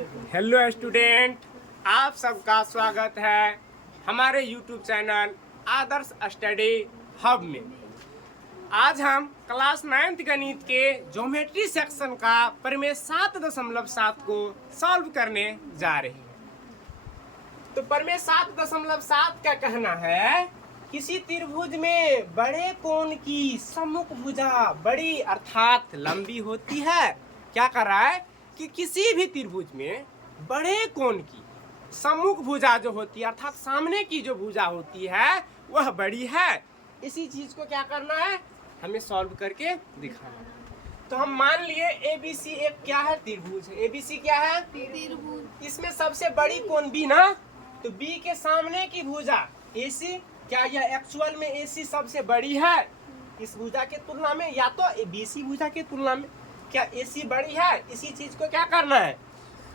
Hello student, आप सबका स्वागत है हमारे यूट्यूब चैनल आदर्श स्टडी हब में। आज हम क्लास 9th गणित के ज्योमेट्री सेक्शन का प्रमेय 7.7 को सॉल्व करने जा रहे हैं। तो प्रमेय 7.7 का कहना है, किसी त्रिभुज में बड़े कोण की सम्मुख भुजा बड़ी अर्थात लंबी होती है। क्या कर रहा है कि किसी भी त्रिभुज में बड़े कोण की सम्मुख भुजा जो होती है अर्थात सामने की जो भुजा होती है वह बड़ी है। इसी चीज को क्या करना है, हमें सॉल्व करके दिखाना है। तो हम मान लिए ABC एक क्या है, त्रिभुज है। ABC क्या है, त्रिभुज। इसमें सबसे बड़ी कोण B ना, तो B के सामने की भुजा AC, क्या यह एक्चुअल में AC सबसे बड़ी है इस भुजा के तुलना में, या तो BC भुजा के तुलना में क्या AC बड़ी है। इसी चीज को क्या करना है,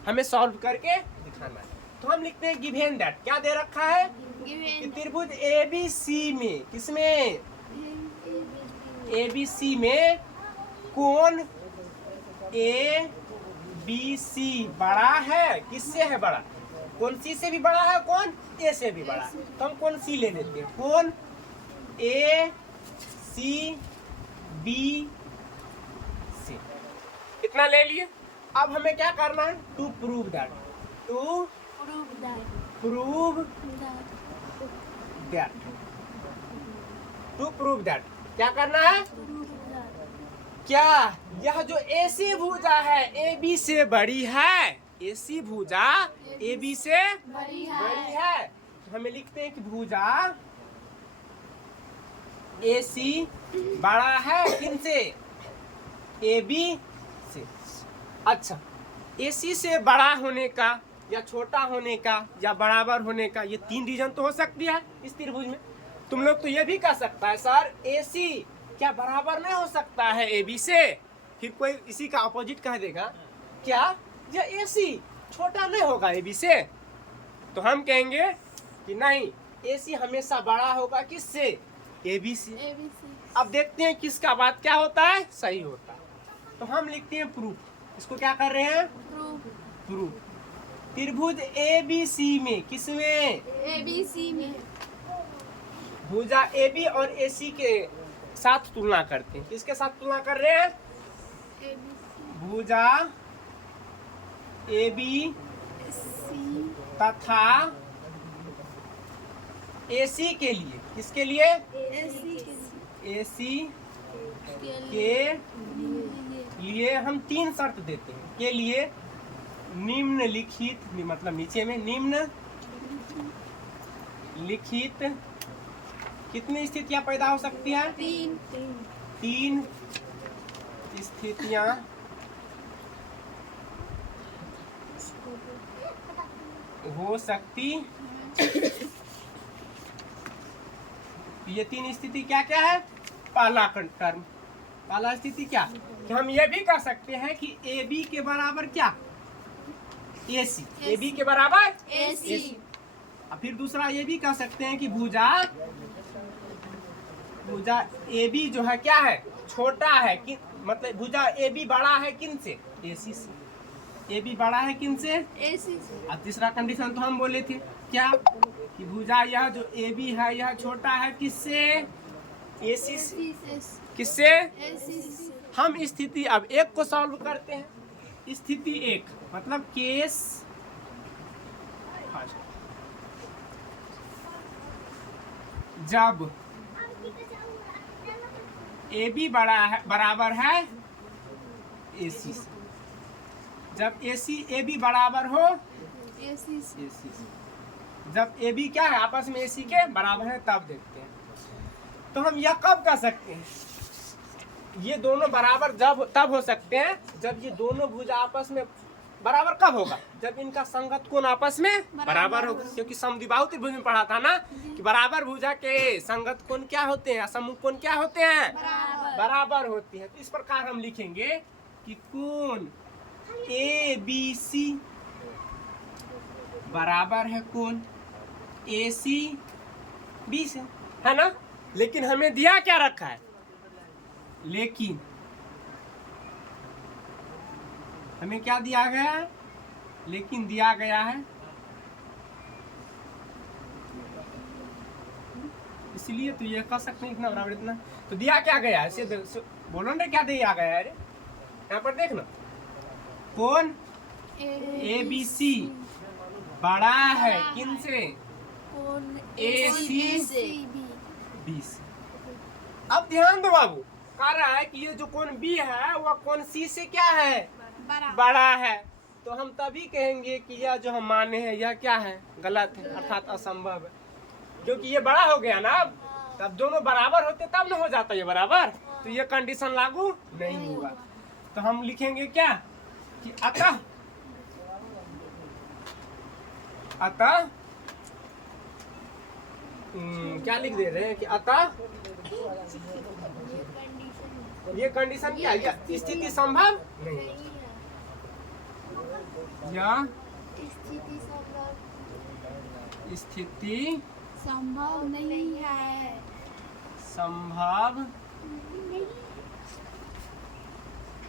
हमें सॉल्व करके दिखाना है। तो हम लिखते हैं गिवन दैट, क्या दे रखा है कि त्रिभुज ABC में, किसमें, ABC में कोण ABC बड़ा है। किससे है बड़ा, कौन सी से भी बड़ा है, कौन A से भी बड़ा है। तो हम कौन सी ले लेते हैं, कौन ACB से, इतना ले लिए। अब हमें क्या करना है, टू प्रूव दैट, क्या करना है, क्या यह जो AC भुजा है AB से बड़ी है, AC भुजा AB से बड़ी है। तो हमें लिखते हैं कि भुजा AC बड़ा है किनसे, AB से। अच्छा, AC से बड़ा होने का या छोटा होने का या बराबर होने का ये 3 रीजन तो हो सकती है इस त्रिभुज में। तुम लोग तो ये भी कह सकता है सर AC क्या बराबर नहीं हो सकता है AB से, फिर कोई इसी का अपोजिट कह देगा क्या यह AC छोटा नहीं होगा AB से। तो हम कहेंगे कि नहीं, AC हमेशा बड़ा होगा किससे, AB से। अब देखते हैं किसका बात क्या होता है, सही होता है। तो हम लिखते हैं प्रूफ, इसको क्या कर रहे हैं, प्रूफ। त्रिभुज ABC में, किसमें, ABC में भुजा AB और AC के साथ तुलना करते हैं। किसके साथ तुलना कर रहे हैं, भुजा AB तथा AC के लिए, किसके लिए, AC के लिए हम 3 शर्त देते हैं। के लिए निम्नलिखित, मतलब नीचे में निम्नलिखित कितनी स्थितियां पैदा हो सकती हैं, 3 स्थितियां हो सकती। ये 3 स्थिति क्या क्या है, पहला टर्म, पहला स्थिति क्या, कि हम ये भी कह सकते हैं कि AB के बराबर क्या, AC, AB के बराबर AC। और फिर दूसरा ये भी कह सकते हैं कि भुजा AB जो है क्या है, छोटा है कि, मतलब भुजा AB बड़ा है किन से, AC से। AB बड़ा है किन से, AC और तीसरा कंडीशन तो हम बोले थे क्या, कि भुजा यह जो AB है यह छोटा है किससे, AC से। किससे, हम स्थिति अब 1 को सॉल्व करते हैं। स्थिति 1 मतलब केस फर्स्ट, जब AB बराबर है AC से, जब AB बराबर हो AC से, जब AB क्या है, आपस में AC के बराबर है, तब देखते हैं। तो हम यह कब कर सकते हैं, ये दोनों बराबर तब हो सकते हैं जब ये दोनों भुजा आपस में बराबर कब होगा, जब इनका संगत कोण आपस में बराबर होगा। क्योंकि समद्विबाहु त्रिभुज में पढ़ा था ना कि बराबर भुजा के संगत कोण क्या होते हैं, सम्मुख कोण क्या होते हैं, बराबर होती है। तो इस प्रकार हम लिखेंगे कि कोण ABC बराबर है कोण ACB से, है ना। लेकिन हमें दिया क्या रखा है, लेकिन हमें क्या दिया गया है, लेकिन दिया गया है, इसलिए तो ये कह सकते हैं इतना बराबर इतना। तो दिया क्या गया है इसे बोलो ना, क्या दिया गया है? अरे यहाँ पर देखना, कौन ABC बड़ा है किन से? AC से B से। अब ध्यान दो बाबू, कह रहा है कि ये जो कौन B है वह कौन C से क्या है? बड़ा है। तो हम तभी कहेंगे कि यह जो हम माने हैं यह क्या है? गलत है, अर्थात असंभव है। क्योंकि ये बड़ा हो गया ना, अब तब दोनों बराबर होते तब ना हो जाता ये बराबर, तो ये कंडीशन लागू नहीं होगा। तो हम लिखेंगे क्या कि अतः क्या लिख दे रहे हैं कि अतः ये कंडीशन क्या है? स्थिति संभव नहीं, यह स्थिति संभव नहीं है। संभव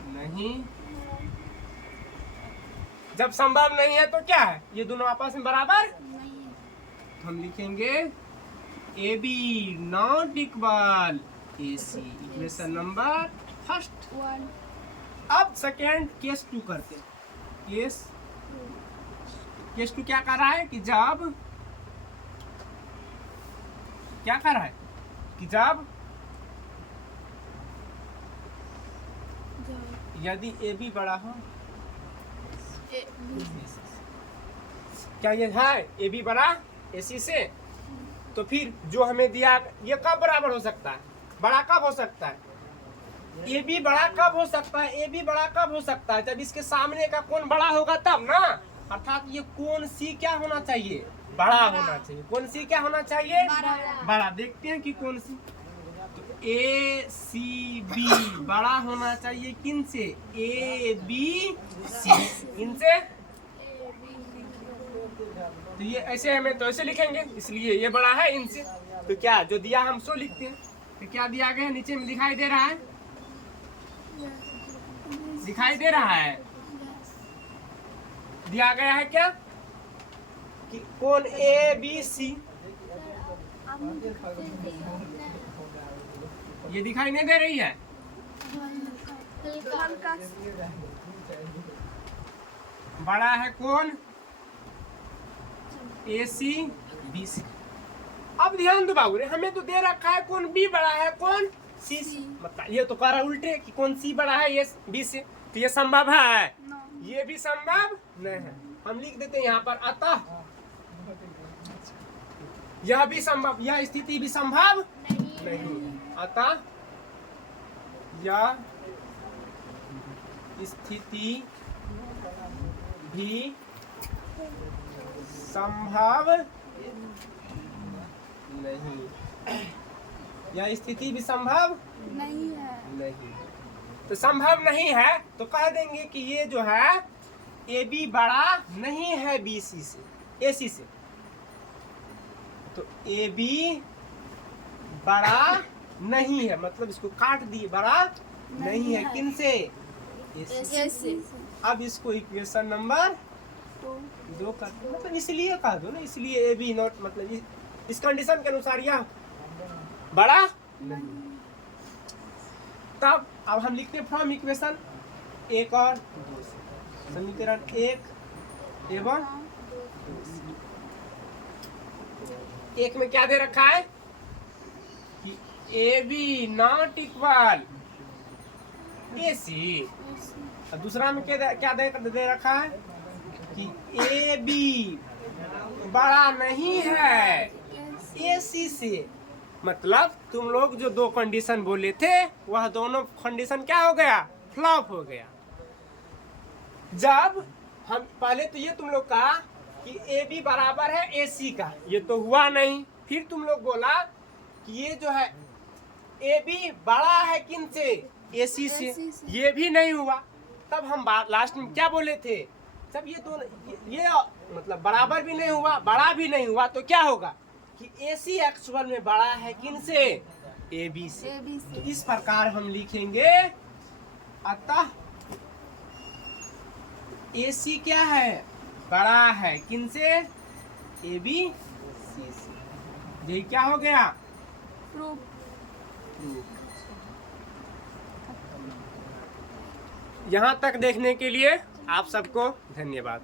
नहीं। जब संभव नहीं है तो क्या है? ये दोनों आपस में बराबर नहीं। तो हम लिखेंगे AB not equal AC। Equation number first. अब सेकेंड केस 2 करते हैं। केस 2 क्या कर रहा है कि जब क्या कर रहा है कि जब यदि AB बड़ा हो, क्या ये है AB बड़ा AC से, तो फिर जो हमें दिया ये कब बराबर हो सकता है? बड़ा कब हो सकता है? AB बड़ा कब हो सकता है? AB बड़ा कब हो सकता है? जब इसके सामने का कोण बड़ा होगा तब ना, अर्थात ये कोण C क्या होना चाहिए? बड़ा होना चाहिए। कौन सी क्या होना चाहिए? बड़ा। देखते हैं कि कौन सी। तो ACB बड़ा होना चाहिए किन से? ABC इनसे। तो ये ऐसे हमें तो ऐसे लिखेंगे, इसलिए ये बड़ा है इनसे। तो क्या जो दिया हम सो लिखते हैं। तो क्या दिया गया नीचे में दिखाई दे रहा है? दिखाई दे रहा है, दिया गया है क्या कि कौन ABC। ये दिखाई नहीं दे रही है? बड़ा है कौन? ACBC। अब ध्यान दो बाबू, हमें तो दे रखा है कौन B बड़ा है कौन C। मतलब ये तो कह रहा उल्टे कि कौन C बड़ा है ये B से, तो ये संभव है? ये भी संभव नहीं है। हम लिख देते हैं यहाँ पर अतः यह भी संभव, यह स्थिति भी संभव नहीं। अतः यह स्थिति भी संभव नहीं। यह स्थिति भी संभव नहीं है। नहीं। तो संभव नहीं है तो कह देंगे कि ये जो है AB बड़ा नहीं है BC से, AC से। तो AB बड़ा नहीं है, मतलब इसको काट दिए, बड़ा नहीं है किन से? AC से। अब इसको इक्वेशन नंबर 2 कर, मतलब इसलिए कह दो ना, इसलिए AB नॉट, मतलब इस कंडीशन के अनुसार यह बड़ा नहीं। तब अब हम लिखते हैं फ्रॉम इक्वेशन 1 और 2 से, समीकरण 1 एवं 1 में क्या दे रखा है कि AB नॉट इक्वल AC। और दूसरा में क्या दे रखा है कि AB बड़ा नहीं है AC से। मतलब तुम लोग जो 2 कंडीशन बोले थे वह दोनों कंडीशन क्या हो गया? फ्लॉप हो गया। जब हम पहले तो ये तुम लोग कहा कि AB बराबर है AC का, ये तो हुआ नहीं। फिर तुम लोग बोला कि ये जो है AB बड़ा है किन से? AC से, ये भी नहीं हुआ। तब हम लास्ट में क्या बोले थे? जब ये दोनों ये मतलब बराबर भी नहीं हुआ, बड़ा भी नहीं हुआ, तो क्या होगा कि AC एक्चुअल में बड़ा है किन से? AB से। तो इस प्रकार हम लिखेंगे अतः AC क्या है? बड़ा है किनसे? ए बी सी से। यही क्या हो गया? प्रूफ। यहाँ तक देखने के लिए आप सबको धन्यवाद।